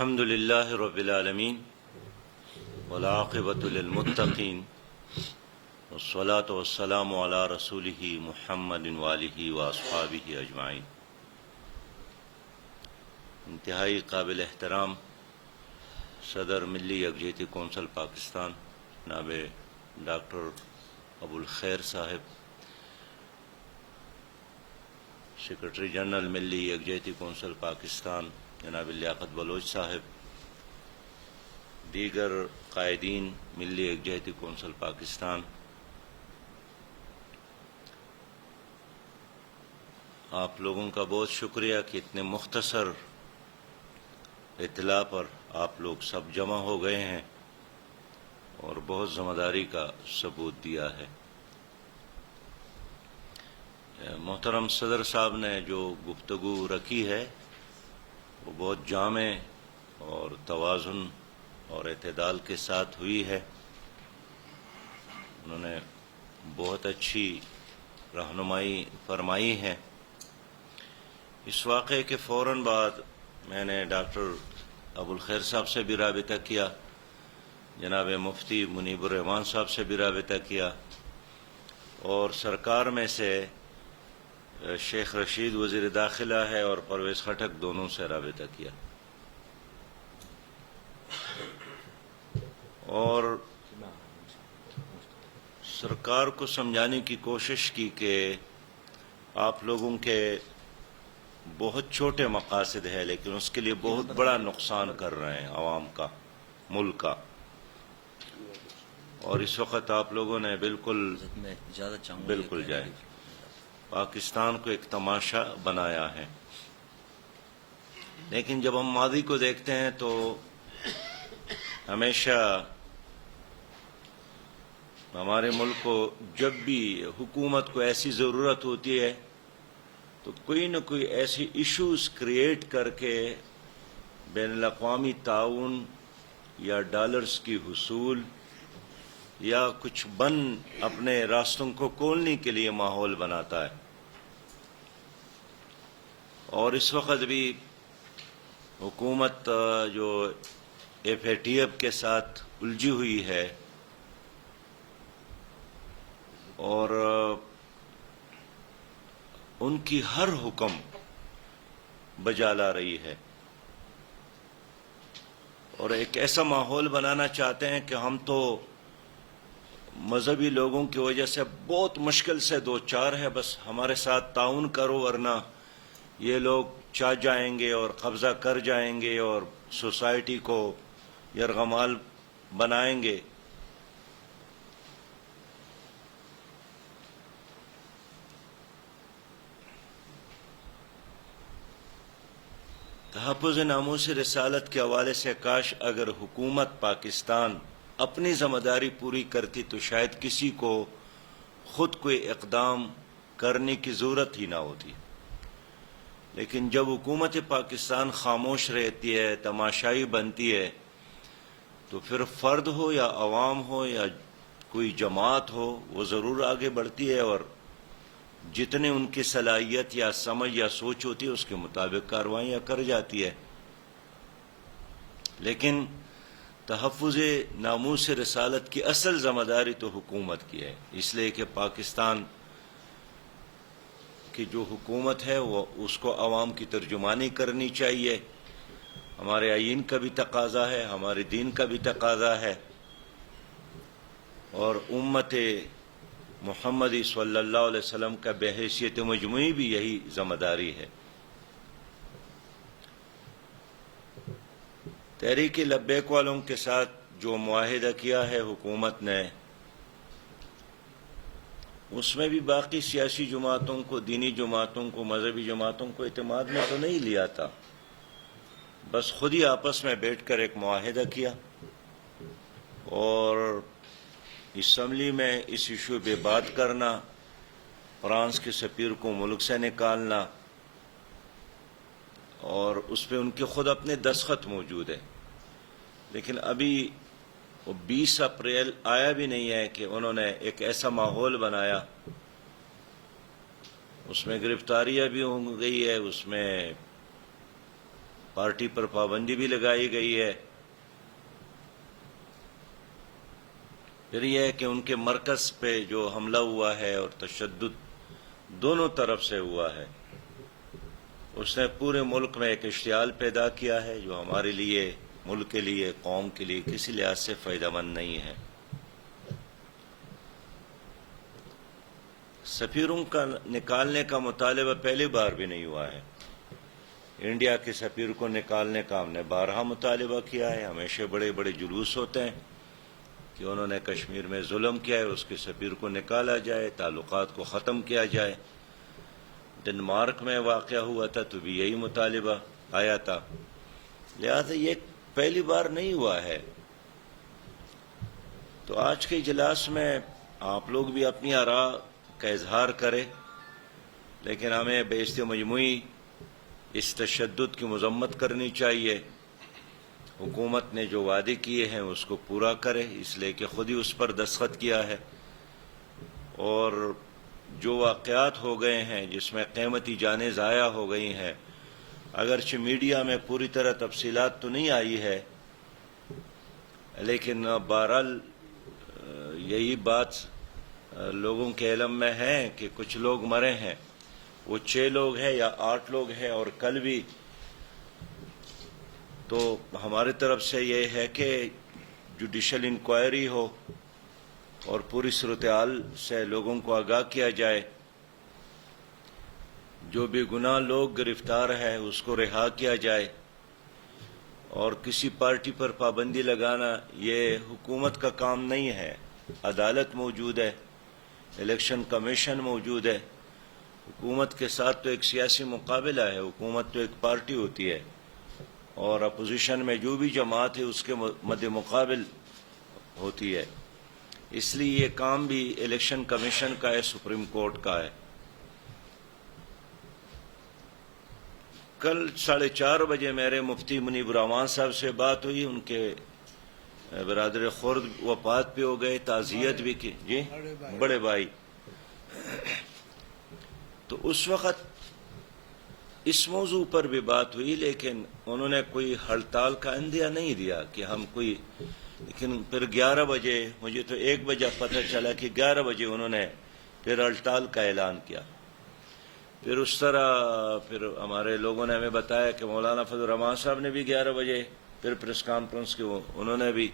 الحمد لله رب العالمين والعاقبة للمتقين والصلاة والسلام على رسوله محمد وآله وأصحابه أجمعين۔ انتہائی قابل احترام صدر ملی یکجہتی کونسل پاکستان جناب ڈاکٹر ابو الخیر صاحب، سیکرٹری جنرل ملی یکجہتی کونسل پاکستان جناب لیاقت بلوچ صاحب، دیگر قائدین ملی یکجہتی کونسل پاکستان، آپ لوگوں کا بہت شکریہ کہ اتنے مختصر اطلاع پر آپ لوگ سب جمع ہو گئے ہیں اور بہت ذمہ داری کا ثبوت دیا ہے۔ محترم صدر صاحب نے جو گفتگو رکھی ہے وہ بہت جامع اور توازن اور اعتدال کے ساتھ ہوئی ہے۔ انہوں نے بہت اچھی رہنمائی فرمائی ہے۔ اس واقعے کے فوراً بعد میں نے ڈاکٹر ابو الخیر صاحب سے بھی رابطہ کیا، جناب مفتی منیب الرحمان صاحب سے بھی رابطہ کیا، اور سرکار میں سے شیخ رشید وزیر داخلہ ہے اور پرویز خٹک دونوں سے رابطہ کیا، اور سرکار کو سمجھانے کی کوشش کی کہ آپ لوگوں کے بہت چھوٹے مقاصد ہے لیکن اس کے لیے بہت بڑا نقصان کر رہے ہیں عوام کا، ملک کا، اور اس وقت آپ لوگوں نے بالکل جائے پاکستان کو ایک تماشا بنایا ہے۔ لیکن جب ہم ماضی کو دیکھتے ہیں تو ہمیشہ ہمارے ملک کو جب بھی حکومت کو ایسی ضرورت ہوتی ہے تو کوئی نہ کوئی ایسی ایشوز کریٹ کر کے بین الاقوامی تعاون یا ڈالرز کی حصول یا کچھ اپنے راستوں کو کھولنے کے لیے ماحول بناتا ہے، اور اس وقت بھی حکومت جو FATF کے ساتھ الجھی ہوئی ہے اور ان کی ہر حکم بجا لا رہی ہے، اور ایک ایسا ماحول بنانا چاہتے ہیں کہ ہم تو مذہبی لوگوں کی وجہ سے بہت مشکل سے دو چار ہے، بس ہمارے ساتھ تعاون کرو ورنہ یہ لوگ چاہ جائیں گے اور قبضہ کر جائیں گے اور سوسائٹی کو یرغمال بنائیں گے۔ تحفظ ناموس رسالت کے حوالے سے کاش اگر حکومت پاکستان اپنی ذمہ داری پوری کرتی تو شاید کسی کو خود کوئی اقدام کرنے کی ضرورت ہی نہ ہوتی، لیکن جب حکومت پاکستان خاموش رہتی ہے، تماشائی بنتی ہے، تو پھر فرد ہو یا عوام ہو یا کوئی جماعت ہو وہ ضرور آگے بڑھتی ہے اور جتنے ان کی صلاحیت یا سمجھ یا سوچ ہوتی ہے اس کے مطابق کارروائیاں کر جاتی ہے۔ لیکن تحفظ ناموس رسالت کی اصل ذمہ داری تو حکومت کی ہے، اس لیے کہ پاکستان کی جو حکومت ہے وہ اس کو عوام کی ترجمانی کرنی چاہیے، ہمارے آئین کا بھی تقاضا ہے، ہمارے دین کا بھی تقاضا ہے، اور امت محمدی صلی اللہ علیہ وسلم کا بحیثیت مجموعی بھی یہی ذمہ داری ہے۔ تحریک لبیک والوں کے ساتھ جو معاہدہ کیا ہے حکومت نے، اس میں بھی باقی سیاسی جماعتوں کو، دینی جماعتوں کو، مذہبی جماعتوں کو اعتماد میں تو نہیں لیا تھا، بس خود ہی آپس میں بیٹھ کر ایک معاہدہ کیا اور اسمبلی میں اس ایشو پہ بات کرنا، فرانس کے سفیر کو ملک سے نکالنا، اور اس پہ ان کے خود اپنے دستخط موجود ہیں، لیکن ابھی وہ 20 اپریل آیا بھی نہیں ہے کہ انہوں نے ایک ایسا ماحول بنایا، اس میں گرفتاریاں بھی ہو گئی ہے، اس میں پارٹی پر پابندی بھی لگائی گئی ہے. پھر یہ ہے کہ ان کے مرکز پہ جو حملہ ہوا ہے اور تشدد دونوں طرف سے ہوا ہے، اس نے پورے ملک میں ایک اشتعال پیدا کیا ہے جو ہمارے لیے، ملک کے لیے، قوم کے لیے کسی لحاظ سے فائدہ مند نہیں ہے. سفیروں کا نکالنے کا مطالبہ پہلی بار بھی نہیں ہوا ہے. انڈیا کے سفیر کو نکالنے کا ہم نے بارہا مطالبہ کیا ہے. ہمیشہ بڑے بڑے جلوس ہوتے ہیں کہ انہوں نے کشمیر میں ظلم کیا ہے، اس کے سفیر کو نکالا جائے، تعلقات کو ختم کیا جائے. ڈنمارک میں واقعہ ہوا تھا تو بھی یہی مطالبہ آیا تھا. لہذا یہ پہلی بار نہیں ہوا ہے. تو آج کے اجلاس میں آپ لوگ بھی اپنی آراء کا اظہار کریں، لیکن ہمیں بیشت مجموعی اس تشدد کی مذمت کرنی چاہیے. حکومت نے جو وعدے کیے ہیں اس کو پورا کرے، اس لیے کہ خود ہی اس پر دستخط کیا ہے. اور جو واقعات ہو گئے ہیں جس میں قیمتی جانیں ضائع ہو گئی ہیں، اگرچہ میڈیا میں پوری طرح تفصیلات تو نہیں آئی ہے، لیکن بہرحال یہی بات لوگوں کے علم میں ہے کہ کچھ لوگ مرے ہیں. وہ 6 لوگ ہیں یا 8 لوگ ہیں، اور کل بھی. تو ہماری طرف سے یہ ہے کہ جوڈیشل انکوائری ہو اور پوری صورتحال سے لوگوں کو آگاہ کیا جائے. جو بھی گناہ لوگ گرفتار ہے اس کو رہا کیا جائے. اور کسی پارٹی پر پابندی لگانا یہ حکومت کا کام نہیں ہے. عدالت موجود ہے، الیکشن کمیشن موجود ہے. حکومت کے ساتھ تو ایک سیاسی مقابلہ ہے. حکومت تو ایک پارٹی ہوتی ہے، اور اپوزیشن میں جو بھی جماعت ہے اس کے مد مقابل ہوتی ہے. اس لیے یہ کام بھی الیکشن کمیشن کا ہے، سپریم کورٹ کا ہے. کل 4:30 بجے میرے مفتی منیب الرحمان صاحب سے بات ہوئی. ان کے برادر خرد وفات پہ ہو گئے، تعزیت بھی کی. جی بڑے بھائی. تو اس وقت اس موضوع پر بھی بات ہوئی، لیکن انہوں نے کوئی ہڑتال کا اندیہ نہیں دیا کہ ہم کوئی. لیکن پھر 11 بجے، مجھے تو 1 بجے پتہ چلا کہ 11 بجے انہوں نے پھر ہڑتال کا اعلان کیا. پھر اس طرح پھر ہمارے لوگوں نے ہمیں بتایا کہ مولانا فضل الرحمان صاحب نے بھی 11 بجے پھر پریس کانفرنس کی، انہوں نے بھی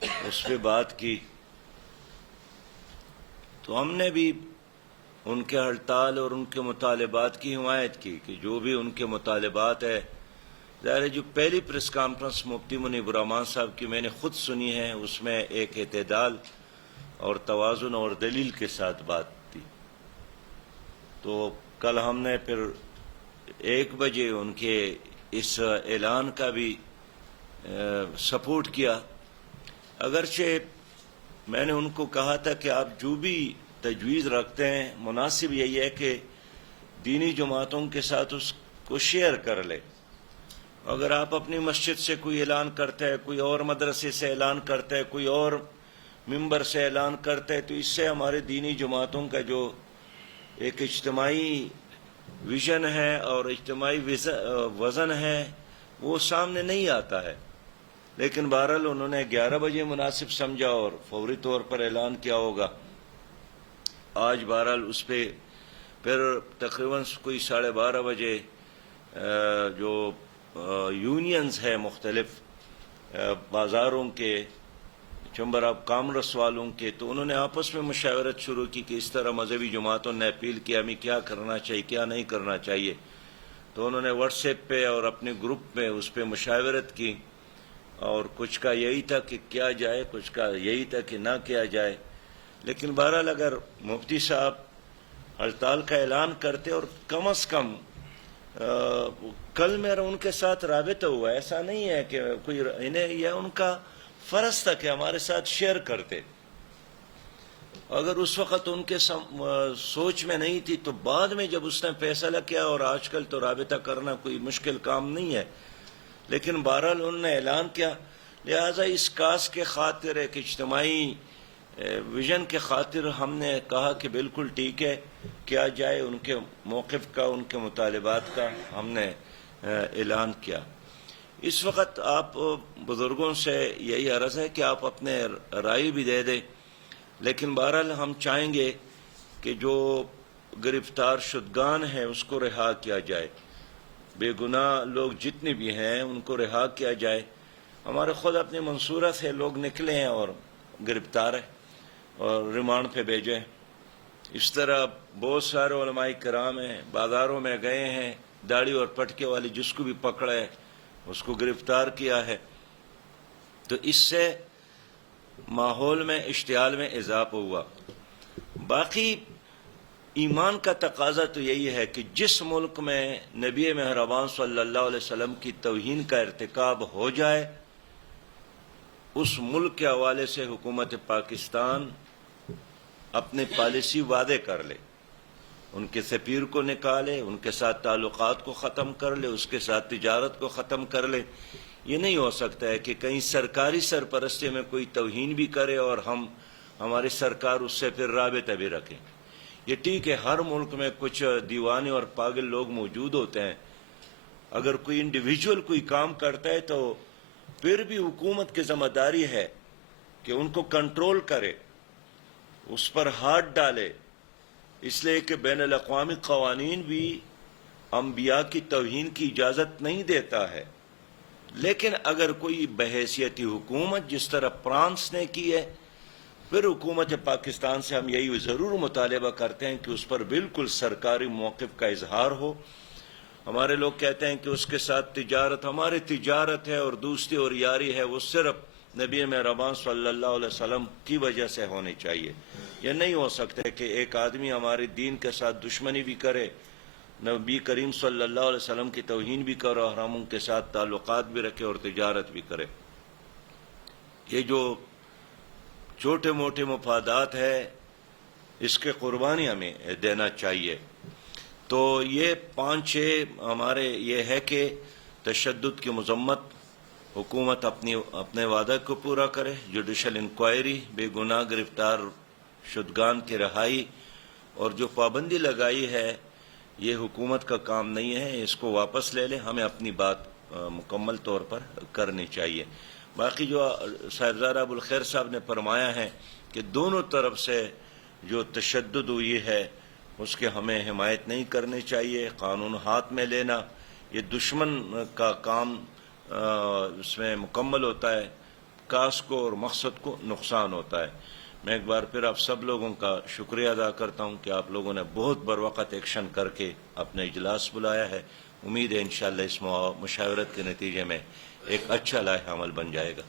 اس پہ بات کی. تو ہم نے بھی ان کے ہڑتال اور ان کے مطالبات کی حمایت کی کہ جو بھی ان کے مطالبات ہے. ظاہر ہے جو پہلی پریس کانفرنس مفتی منیب الرحمان صاحب کی میں نے خود سنی ہے، اس میں ایک اعتدال اور توازن اور دلیل کے ساتھ بات تھی. تو کل ہم نے پھر 1 بجے ان کے اس اعلان کا بھی سپورٹ کیا. اگرچہ میں نے ان کو کہا تھا کہ آپ جو بھی تجویز رکھتے ہیں مناسب یہی ہے کہ دینی جماعتوں کے ساتھ اس کو شیئر کر لے. اگر آپ اپنی مسجد سے کوئی اعلان کرتے ہیں، کوئی اور مدرسے سے اعلان کرتے ہیں، کوئی اور ممبر سے اعلان کرتے ہیں، تو اس سے ہمارے دینی جماعتوں کا جو ایک اجتماعی ویژن ہے اور اجتماعی وزن ہے وہ سامنے نہیں آتا ہے. لیکن بہرحال انہوں نے 11 بجے مناسب سمجھا اور فوری طور پر اعلان کیا ہوگا. آج بہرحال اس پہ پھر تقریباً کوئی 12:30 بجے جو یونینز ہے مختلف بازاروں کے، چیمبر آف کامرس والوں کے، تو انہوں نے آپس میں مشاورت شروع کی کہ اس طرح مذہبی جماعتوں نے اپیل کیا ہمیں کیا کرنا چاہیے کیا نہیں کرنا چاہیے. تو انہوں نے واٹس ایپ پہ اور اپنے گروپ میں اس پہ مشاورت کی، اور کچھ کا یہی تھا کہ کیا جائے، کچھ کا یہی تھا کہ نہ کیا جائے. لیکن بہرحال اگر مفتی صاحب ہڑتال کا اعلان کرتے، اور کم از کم کل میرا ان کے ساتھ رابطہ ہوا، ایسا نہیں ہے کہ کوئی انہیں، یہ ان کا فرض تھا کہ ہمارے ساتھ شیئر کرتے. اگر اس وقت ان کے سوچ میں نہیں تھی تو بعد میں جب اس نے فیصلہ کیا، اور آج کل تو رابطہ کرنا کوئی مشکل کام نہیں ہے، لیکن بہرحال انہوں نے اعلان کیا. لہذا اس کاس کے خاطر، ایک اجتماعی ویژن کے خاطر ہم نے کہا کہ بالکل ٹھیک ہے کیا جائے. ان کے موقف کا، ان کے مطالبات کا ہم نے اعلان کیا۔ اس وقت آپ بزرگوں سے یہی عرض ہے کہ آپ اپنے رائے بھی دے دیں، لیکن بہرحال ہم چاہیں گے کہ جو گرفتار شدگان ہیں اس کو رہا کیا جائے، بے گناہ لوگ جتنے بھی ہیں ان کو رہا کیا جائے۔ ہمارے خود اپنے منصورہ سے لوگ نکلے ہیں اور گرفتار ہیں اور ریمانڈ پہ بھیجے۔ اس طرح بہت سارے علماء کرام ہیں، بازاروں میں گئے ہیں، داڑھی اور پٹکے والی جس کو بھی پکڑا ہے اس کو گرفتار کیا ہے۔ تو اس سے ماحول میں اشتعال میں اضافہ ہوا۔ باقی ایمان کا تقاضا تو یہی ہے کہ جس ملک میں نبی مہربان صلی اللہ علیہ وسلم کی توہین کا ارتکاب ہو جائے اس ملک کے حوالے سے حکومت پاکستان اپنے پالیسی وعدے کر لے، ان کے سفیر کو نکالے، ان کے ساتھ تعلقات کو ختم کر لے، اس کے ساتھ تجارت کو ختم کر لے۔ یہ نہیں ہو سکتا ہے کہ کہیں سرکاری سرپرستی میں کوئی توہین بھی کرے اور ہماری سرکار اس سے پھر رابطہ بھی رکھے۔ یہ ٹھیک ہے، ہر ملک میں کچھ دیوانے اور پاگل لوگ موجود ہوتے ہیں، اگر کوئی انڈیویجول کوئی کام کرتا ہے تو پھر بھی حکومت کی ذمہ داری ہے کہ ان کو کنٹرول کرے، اس پر ہاتھ ڈالے، اس لیے کہ بین الاقوامی قوانین بھی انبیاء کی توہین کی اجازت نہیں دیتا ہے۔ لیکن اگر کوئی بحیثیت حکومت جس طرح فرانس نے کی ہے، پھر حکومت پاکستان سے ہم یہی ضرور مطالبہ کرتے ہیں کہ اس پر بالکل سرکاری موقف کا اظہار ہو۔ ہمارے لوگ کہتے ہیں کہ اس کے ساتھ تجارت، ہماری تجارت ہے اور دوستی اور یاری ہے وہ صرف نبی مہربان صلی اللہ علیہ وسلم کی وجہ سے ہونی چاہیے۔ یہ نہیں ہو سکتا کہ ایک آدمی ہمارے دین کے ساتھ دشمنی بھی کرے، نبی کریم صلی اللہ علیہ وسلم کی توہین بھی کرے اور ہم ان کے ساتھ تعلقات بھی رکھے اور تجارت بھی کرے۔ یہ جو چھوٹے موٹے مفادات ہے اس کے قربانی ہمیں دینا چاہیے۔ تو یہ 5-6 ہمارے یہ ہے کہ تشدد کی مذمت، حکومت اپنے وعدہ کو پورا کرے، جوڈیشل انکوائری، بے گناہ گرفتار شدگان کی رہائی، اور جو پابندی لگائی ہے یہ حکومت کا کام نہیں ہے، اس کو واپس لے لیں، ہمیں اپنی بات مکمل طور پر کرنی چاہیے۔ باقی جو صاحبزادہ ابوالخیر صاحب نے فرمایا ہے کہ دونوں طرف سے جو تشدد ہوئی ہے اس کے ہمیں حمایت نہیں کرنی چاہیے، قانون ہاتھ میں لینا یہ دشمن کا کام، اس میں مکمل ہوتا ہے، کاس کو اور مقصد کو نقصان ہوتا ہے۔ میں ایک بار پھر آپ سب لوگوں کا شکریہ ادا کرتا ہوں کہ آپ لوگوں نے بہت بروقت ایکشن کر کے اپنا اجلاس بلایا ہے۔ امید ہے انشاءاللہ اس مشاورت کے نتیجے میں ایک اچھا لائحہ عمل بن جائے گا۔